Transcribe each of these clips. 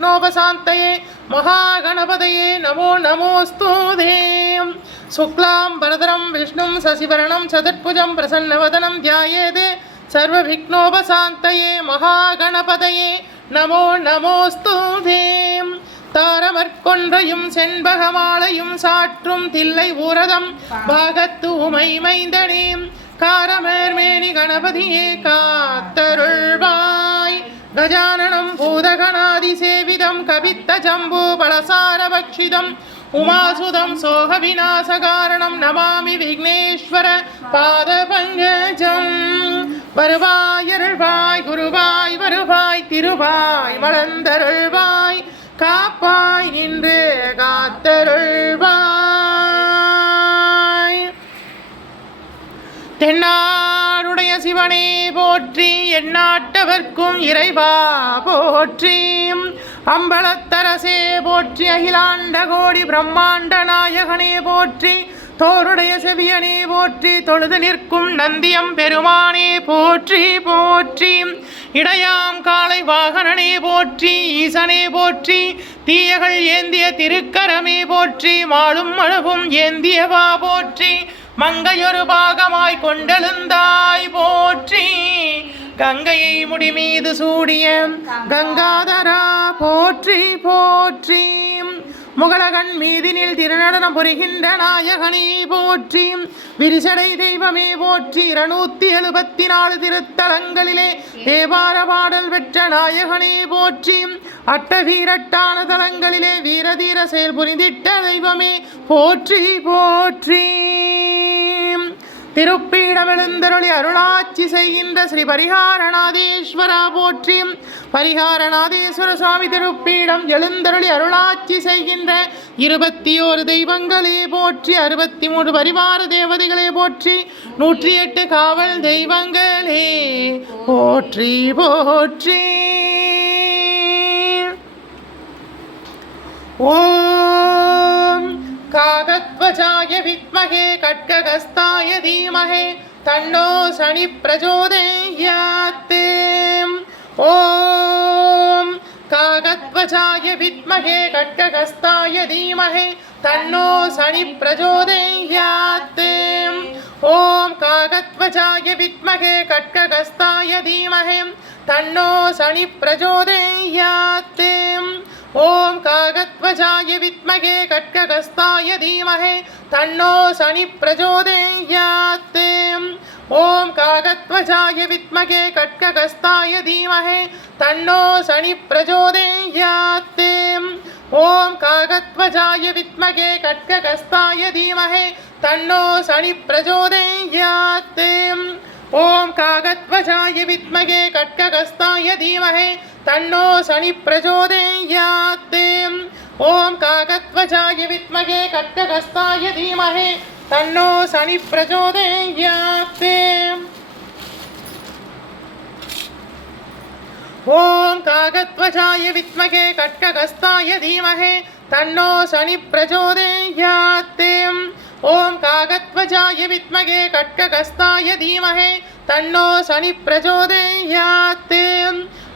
விஷ்ணோபசாந்தயே மகாகணபதையே நமோ நமோஸ்தூதே சுக்லாம் பரதரம் விஷ்ணும் சசிவரணம் சதுர்புஜம் பிரசன்னவதனம் தியாயேதே சர்வவிக்னோபசாந்தயே மகாகணபதையே நமோ நமோஸ்தூதே தாரமற்கொன்றையும் செண்பகமாலையும் சாற்றும் தில்லை ஊரதம் பாகத்து உமை மைந்தனேம் காரமேர்மேனி கணபதியே காத்தருள்வாய் கஜானனம் பூதகணா கவித்த உமாசுதம் சோக விநாசகாரணம். நமாமி விக்னேஸ்வர பாத பங்கஜம் வருவாய் அருள்வாய் குருவாய் வருவாய் திருவாய் வளர்ந்தருள்வாய் காப்பாய் நின்று காத்தருள்வாய். தென்னாருடைய சிவனே போற்றி எண்ணாட்டவர்க்கும் இறைவா போற்றி. அம்பலத்தரசே போற்றி அகிலாண்ட கோடி பிரம்மாண்ட நாயகனே போற்றி தோருடைய செவியனே போற்றி தொழுது நிற்கும் நந்தியம் பெருமானே போற்றி போற்றி. இடையாம் காலை வாகனனே போற்றி ஈசனே போற்றி தீயகள் ஏந்திய திருக்கரமே போற்றி மாளும் மழுவும் ஏந்தியவா போற்றி மங்கையொரு பாகமாய் கொண்டெழுந்தாய் போற்றி. கங்கையை முடிமீது சூடிய கங்காதரா போற்றி போற்றி. முகலகன் மீதினில் திருநடனம் புரிகின்ற நாயகனே போற்றி. விரிசடை தெய்வமே போற்றி. இருநூத்தி எழுபத்தி நாலு திருத்தலங்களிலே தேவார பாடல் பெற்ற நாயகனே போற்றி. அட்ட வீரட்டான தலங்களிலே வீரதீர செயல் புரிந்திட்ட தெய்வமே போற்றி போற்றி. திருப்பீடமெழுந்தருளி அருளாட்சி செய்கின்ற ஸ்ரீ பரிகாரநாதேஸ்வரா போற்றி. பரிகாரநாதேஸ்வர சுவாமி திருப்பீடம் எழுந்தருளி அருளாட்சி செய்கின்ற இருபத்தி ஓரு தெய்வங்களே போற்றி அறுபத்தி மூன்று பரிவார தேவதைகளே போற்றி நூற்றி எட்டு காவல் தெய்வங்களே போற்றி போற்றி. ஓ विद्महे खड्गहस्ताय धीमहे, तन्नो शनि प्रचोदयात्। ॐ काकध्वजाय विद्महे, खड्गहस्ताय धीमहे, तन्नो शनि प्रचोदयात्। ॐ काकध्वजाय विद्महे, खड्गहस्ताय धीमहे, तन्नो शनि प्रचोदयात्। ॐ कागध्वजाय विद्महे, खड्गहस्ताय धीमहे तन्नो शनि प्रचोदयात्। ॐ कागध्वजाय विद्महे खड्गहस्ताय धीमहे। तन्नो शनि प्रचोदयात्। ॐ कागध्वजाय विद्महे खड्गहस्ताय धीमहे। तन्नो शनि प्रचोदयात्। ॐ कागध्वजाय विद्महे खड्गहस्ताय धीमहे। तन्नो शनि प्रचोदयात्। ॐ कागध्वजाय विद्महे खड्गहस्ताय धीमहे, तन्नो शनि प्रचोदयात् ॐ कागध्वजाय विद्महे खड्गहस्ताय धीमहे, तन्नो शनि प्रचोदयात् ॐ कागध्वजाय विद्महे खड्गहस्ताय धीमहे, तन्नो शनि प्रचोदयात्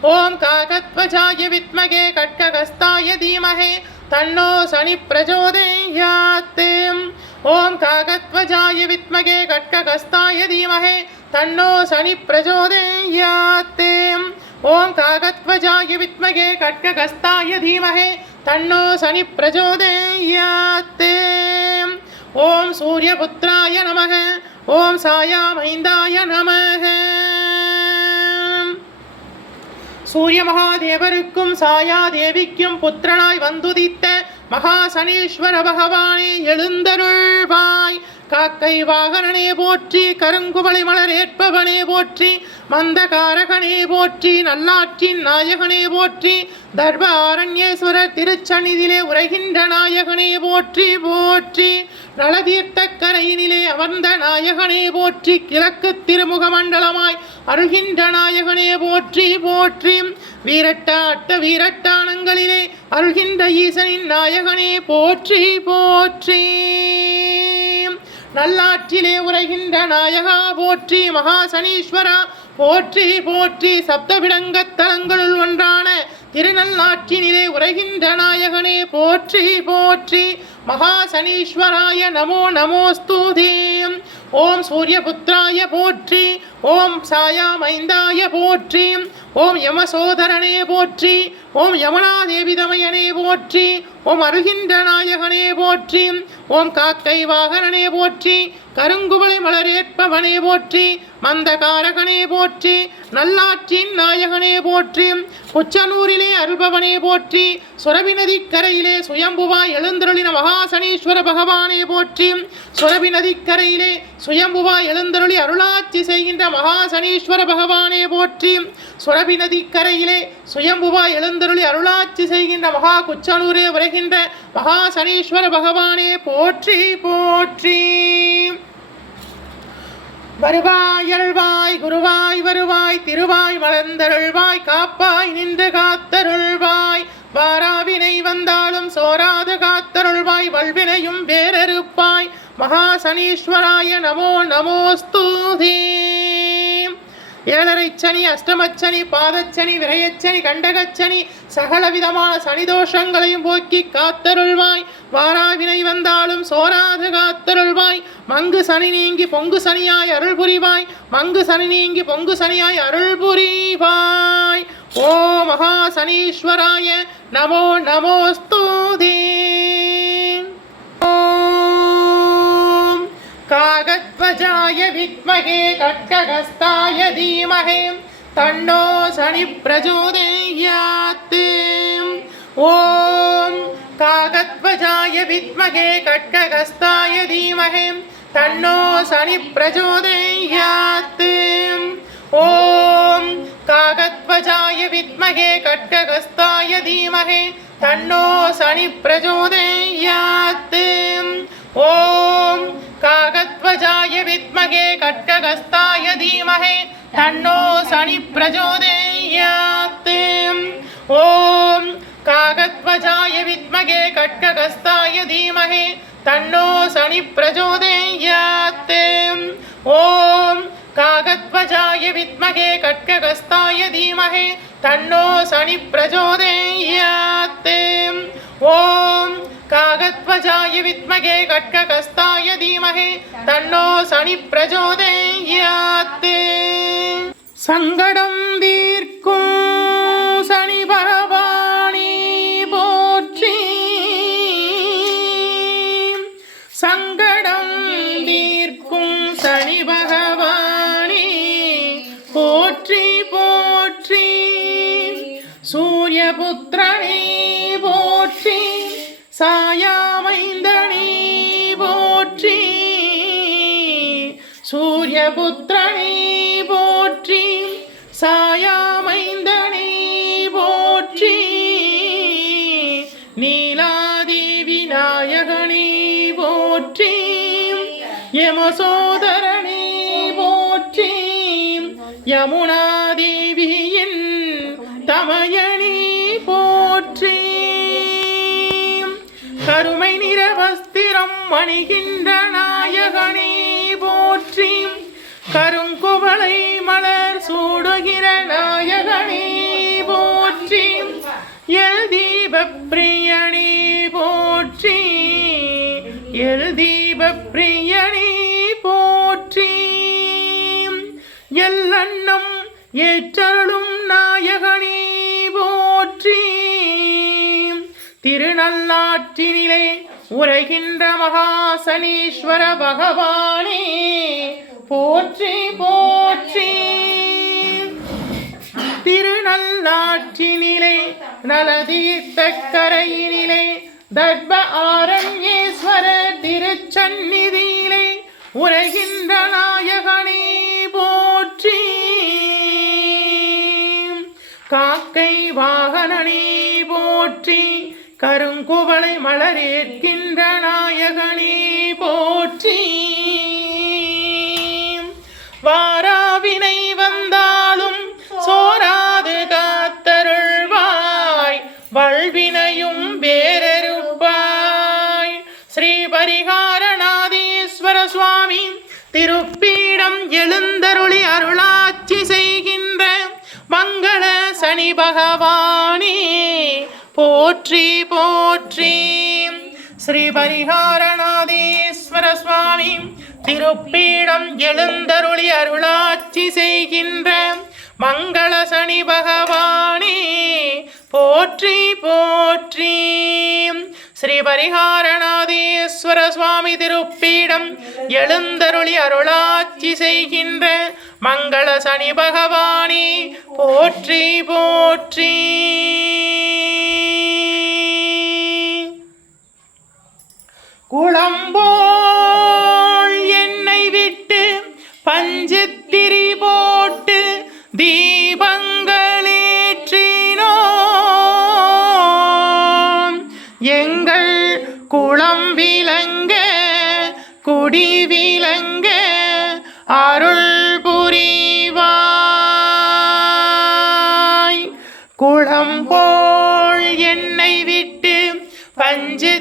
ॐ काकध्वजाय विद्महे खड्गहस्ताय धीमहे तन्नो शनि प्रचोदयात् ॐ काकध्वजाय विद्महे खड्गहस्ताय धीमहे। तन्नो शनि प्रचोदयात् ॐ काकध्वजाय विद्महे खड्गहस्ताय धीमहे। तन्नो शनि प्रचोदयात् ॐ सूर्यपुत्राय नमः। ॐ सायामैन्दाय नमः। சூரிய மகாதேவருக்கும் சாயா தேவிக்கும் புத்திரனாய் வந்துதித்த மகா சனீஸ்வர பகவானே எழுந்தருள். காக்கை வாகனனே போற்றி கருங்குவளை மலர் ஏற்பவனே போற்றி மந்தகாரகனே போற்றி நல்லாற்றின் நாயகனே போற்றி தர்ப ஆரண்யேஸ்வரர் திருச்சனிதிலே உரைகின்ற நாயகனே போற்றி போற்றி நலதீர்த்தக்கரையினிலே அமர்ந்த நாயகனே போற்றி கிழக்கு திருமுக மண்டலமாய் அருகின்ற நாயகனே போற்றி போற்றி வீரட்டாட்ட வீரட்டானங்களிலே அருகின்ற ஈசனின் நாயகனே போற்றி போற்றி. நல்லாற்றிலே உரைகின்ற நாயகா போற்றி மகாசனீஸ்வரா போற்றி போற்றி சப்தவிடங்கத் தலங்களுள் ஒன்றான திருநல்லாற்றினிலே உரைகின்ற நாயகனே போற்றி போற்றி மகாசனீஸ்வராய நமோ நமோஸ்துதே ஓம் சூரியபுத்திராய போற்றி ஓம் சாயாம் ஐந்தாய போற்றி. ஓம் யமசோதரனே போற்றி. ஓம் யமுனாதேவிதமையனே போற்றி. ஓம் அருகின்ற நாயகனே போற்றி. ஓம் காக்கை வாகனனே போற்றி. கருங்குவளை மலரேற்பவனே போற்றி. மந்தகாரகனே போற்றி. நல்லாற்றின் நாயகனே போற்றி. குச்சனூரிலே அருள்பவனே போற்றி. சுரபி நதிக்கரையிலே சுயம்புவாய் எழுந்தருளின மகாசனீஸ்வர பகவானே போற்றி. சுரபி நதிக்கரையிலே சுயம்புவாய் எழுந்தருளி அருளாட்சி செய்கின்ற மகாசனீஸ்வர பகவானே போற்றி. சுரபி நதிக்கரையிலே சுயம்புவாய் எழுந்தருளி அருளாட்சி செய்கின்ற மகா குச்சனூரே வருகின்ற மகாசனீஸ்வர பகவானே போற்றி போற்றி. வருவாய் அருள்வாய் குருவாய் வருவாய் திருவாய் மலர்ந்தருள்வாய் காப்பாய் நின்று காத்தருள்வாய். வாராவினை வந்தாலும் சோராது காத்தருள்வாய் வல்வினையும் வேறறுப்பாய். மகாசனீஸ்வராய நமோ நமோஸ்தூதே ஏழரை சனி அஷ்டமச்சனி பாதச்சனி விரயச்சனி கண்டகச்சனி சகல விதமான சனிதோஷங்களையும் போக்கி காத்தருள்வாய். வாராவினை வந்தாலும் சோராது காத்தருள்வாய். மங்கு சனி நீங்கி பொங்கு சனியாய் அருள் புரிவாய். மங்கு சனி நீங்கி பொங்கு சனியாய் அருள் புரிவாய். ஓ மகா சனீஸ்வராய நமோ நமோஸ்தூதே य विद्महे खड्गहस्ताय धीमहे तन्नो शनिप्रचोदयात् ॐ काकध्वजाय विद्महे खड्गहस्ताय धीमहे तन्नो शनिप्रचोदयात् ॐ काकध्वजाय विद्महे खड्गहस्ताय धीमहे तन्नो शनिप्रचोदयात् ॐ कागध्वजाय विद्महे कट्कगस्ताय धीमहि, तन्नो शनि प्रचोदयात् ॐ कागध्वजाय विद्महे कट्कगस्ताय धीमहि, तन्नो शनि प्रचोदयात् ॐ कागध्वजाय विद्महे कट्कगस्ताय धीमहि, तन्नो शनि प्रचोदयात् ॐ ராஜாய வித்மகே கட்க கஸ்தாய தீமகே தன்னோ சனி பிரஜோதயாத்தே. சங்கடம் தீர்க்கும் சனி பகவானி போற்றி. சங்க புத்திரனை போற்றி சாயாமைந்தனை போற்றி நீலாதேவி நாயகனே போற்றி யமசோதரனை போற்றி யமுனாதேவியின் தமயனே போற்றி. கருமை நிற வஸ்திரம் அணிகின்ற மலை மலர் சூடுகிற நாயகனே போற்றி. எல் தீப போற்றி. எல் தீப போற்றி. எல்லன்னம் ஏற்றருளும் நாயகனே போற்றி. திருநள்ளாற்றினிலே உரைகின்ற மகாசனீஸ்வர பகவானே போற்றி போ ஆற்றினிலே நலதீர்த்த கரையினிலே தர்ப ஆரண்யேஸ்வர திருச்சந்நிதியிலே உரைகின்ற நாயகனே போற்றி. காக்கை வாகனனே போற்றி கருங்குவளை மலரேற்கின்ற நாயகனே எழுந்தருளி அருளாட்சி செய்கின்ற மங்கள சனி பகவானே போற்றி போற்றி. ஸ்ரீ பரிகாரநாதீஸ்வர சுவாமி திருப்பீடம் எழுந்தருளி அருளாட்சி செய்கின்ற மங்கள சனி பகவானே போற்றி போற்றி. ஸ்ரீ பரிகாரநாதீஸ்வர சுவாமி திருப்பீடம் எழுந்தருளி அருளாட்சி செய்கின்ற மங்கள சனி பகவானே போற்றி போற்றி. விளங்க அருள் புரிவாய். குளம் போல் என்னை விட்டு பஞ்சு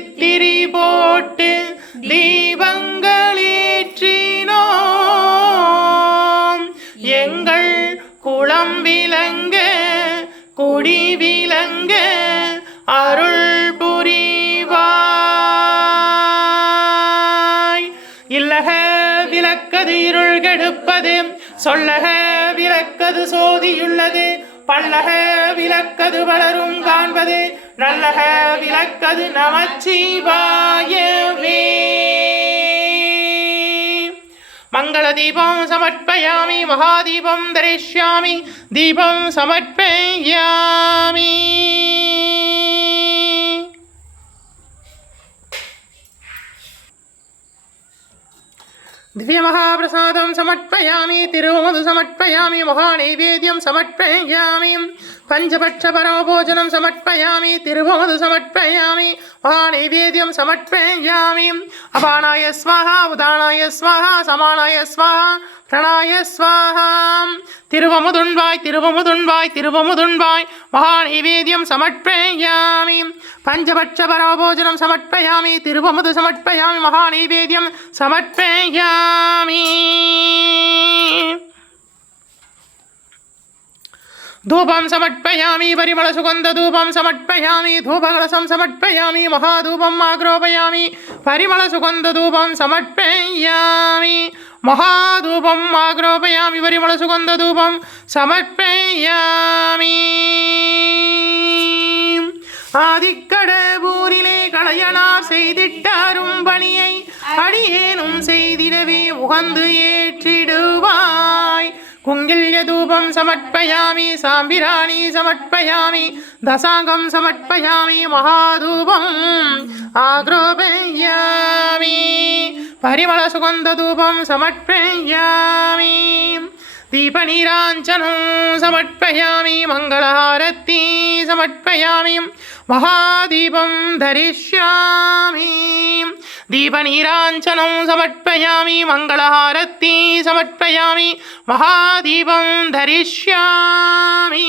விளக்கது இருள் கெடுப்பது. சொல்லக விளக்கது சோதியுள்ளது. பல்லக விளக்கது வளரும் காண்பது. நல்லக விளக்கது நமச்சிவாயவே மங்கள தீபம் சமர்ப்பயாமி மகாதீபம் தரிஷ்யாமி தீபம் சமர்ப்பயா ദിവ്യമഹാപ്രസാദം സമർപ്പയാമി തിരുവമതു സമർപ്പയാമി മഹാനൈവേദ്യം സമർപ്പയാമി പഞ്ചപക്ഷപരമഭോജനം സമർപ്പയാമി തിരുവമതു സമർപ്പയാമി മഹാനൈവേദ്യം സമർപ്പയാമി അപാണായ സ്വാഹ ഉദാണായ സ്വാഹ സമാണായ സ്വാഹ പ്രണായ സ്വാഹ திருவமுதுண்பாய் திருவமுதுண்பாய் திருவமுதுண்பாய் மகா நைவேத்தியம் சமர்ப்பயாமி பஞ்சபட்ச பரமபோஜனம் சமர்ப்பயாமி திருவமுது சமர்ப்பயாமி மகா நைவேத்தியம் சமர்ப்பயாமி धूपं समर्पयामि परिमलसुगन्धधूपं समर्पयामि धूपकलशं समर्पयामि महाधूपम् आग्रोपयामि परिमलसुगन्धधूपं समर्पयामि മഹാധൂപം ആഗ്രോപയാമി വരിമള സുഗന്ധധൂപം സമർപ്പയാമി ആദിക്കടപൂരിലെ കളയണാർ ചെയ്തിട്ടാരും പണിയെ அடியேனும் செய்திடவே உகந்து ஏற்றிடுவாய். குங்கில்ய தூபம் சமர்ப்பயாமி சாம்பிராணி சமர்ப்பயாமி தசாங்கம் சமர்ப்பயாமி மகாதூபம் ஆக்ரோபயாமி. परिमलसुगन्धधूपं समर्पयामि दीपनीराञ्चनं समर्पयामि मङ्गलहारती समर्पयामि महादीपं धरिष्यामि दीपनीराञ्चनं समर्पयामि मङ्गलहारती समर्पयामि महादीपं धरिष्यामि